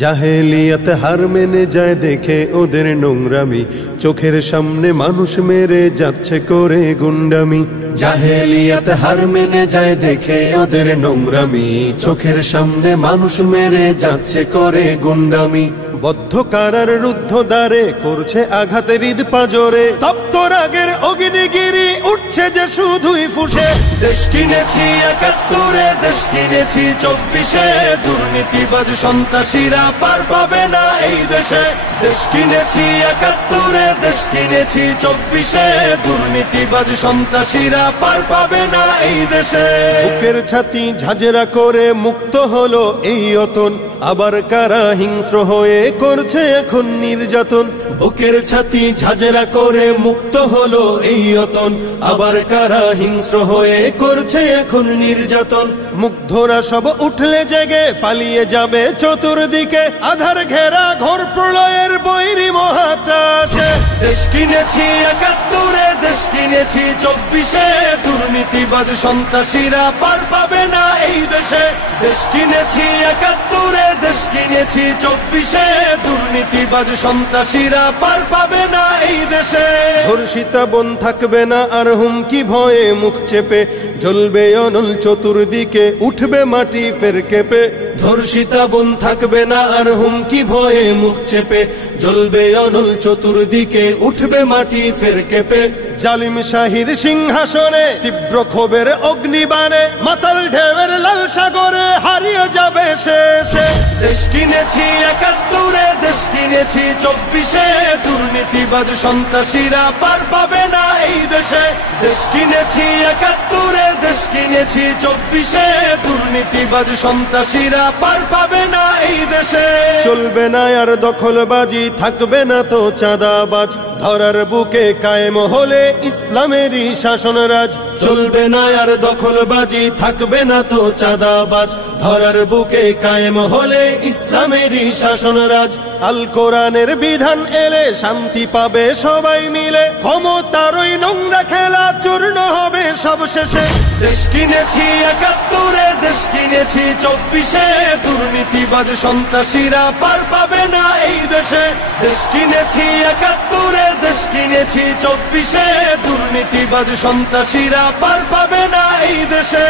জাহেলিয়াত হার মেনে যায় দেখে ওদের নোংরামি, চোখের সামনে মানুষ মেরে যাচ্ছে করে গুন্ডামি। জাহেলিয়াত হার মেনে যায় দেখে ওদের নোংরামি, চোখের সামনে মানুষ মেরে যাচ্ছে করে গুন্ডামি। বদ্ধ কারার রুদ্ধ দ্বারে করছে আঘাতের ঈদ পাজরে, তপ্ত রাগের অগ্নিগিরি উঠছে যে শুধুই ফুসে। দেশ কিনেছি ৭১, দেশ কিনেছি ২৪, দুর্নীতিবাজ সন্ত্রাসীরা পার পাবে না এই দেশে। দেশ কিনেছি ৭১, দেশ কিনেছি ২৪, দুর্নীতিবাজ সন্ত্রাসীরা পার পাবে না এই দেশে। বুকের ছাতি ঝাঁঝরা করে মুক্ত হলো এই অতন, আবার কারা হিংস্র হয়ে করছে এখন নির্যাতন। বুকের ছাতি ঝাঁঝরা করে মুক্ত হলো এই অতন, আবার কারা হিংস্র হয়ে করছে এখন নির্যাতন। মুগ্ধরা সব উঠলে জেগে পালিয়ে যাবে চতুর্দিকে, আধার ঘেরা ঘোর প্রলয়ের বৈরী মহাত্রাসে। দেশ কিনেছি ৭১, দেশ কিনেছি ২৪, দুর্নীতিবাজ সন্ত্রাসীরা পার পাবে না এই দেশে। দেশ কিনেছি ৭১, দেশ কিনেছি ২৪, দুর্নীতিবাজ সন্ত্রাসীরা পার পাবে না এই দেশে। ধর্ষিতা বোন থাকবে না আর হুমকি ভয়ে মুখ চেপে, জ্বলবে অনল চতুর্দিকে উঠবে মাটি ফের কেঁপে। ধর্ষিতা বোন থাকবে না আর হুমকি ভয়ে মুখ চেপে, জ্বলবে অনল চতুর্দিকে উঠবে মাটি ফের কেঁপে। জালিম শাহীর সিংহাসনে তীব্র ক্ষোভের অগ্নিবাণে, মাতাল ঢেউয়ের লাল সাগরে হারিয়ে যাবে শেষে। দেশ কিনেছি ৭১, দেশ কিনেছি ২৪, দুর্নীতিবাজ সন্ত্রাসীরা পার পাবে না এই দেশে। দেশ কিনেছি ৭১, দেশ কিনেছি ২৪, দুর্নীতিবাজ সন্ত্রাসীরা পার পাবে না এই দেশে। চলবে না আর দখলবাজি, থাকবে না তো চাঁদাবাজ, ধরার বুকে কায়েম হলে ইসলামেরই শাসনরাজ। চলবে না আর দখলবাজি, থাকবে না তো চাঁদাবাজ, ধরার বুকে কায়েম হলে ইসলামেরই শাসনরাজ। আল কোরআনের বিধান এলে শান্তি পাবে সবাই মিলে, ক্ষমতার ওই নোংরা খেলা চূর্ণ হবে সব শেষে। দেশ কিনেছি ৭১, দেশ কিনেছি ২৪, দুর্নীতিবাজ সন্ত্রাসীরা পার পাবে না এই দেশে। দেশ কিনেছি ৭১, দেশ কিনেছি ২৪, দুর্নীতিবাজ সন্ত্রাসীরা পার পাবে না এই দেশে।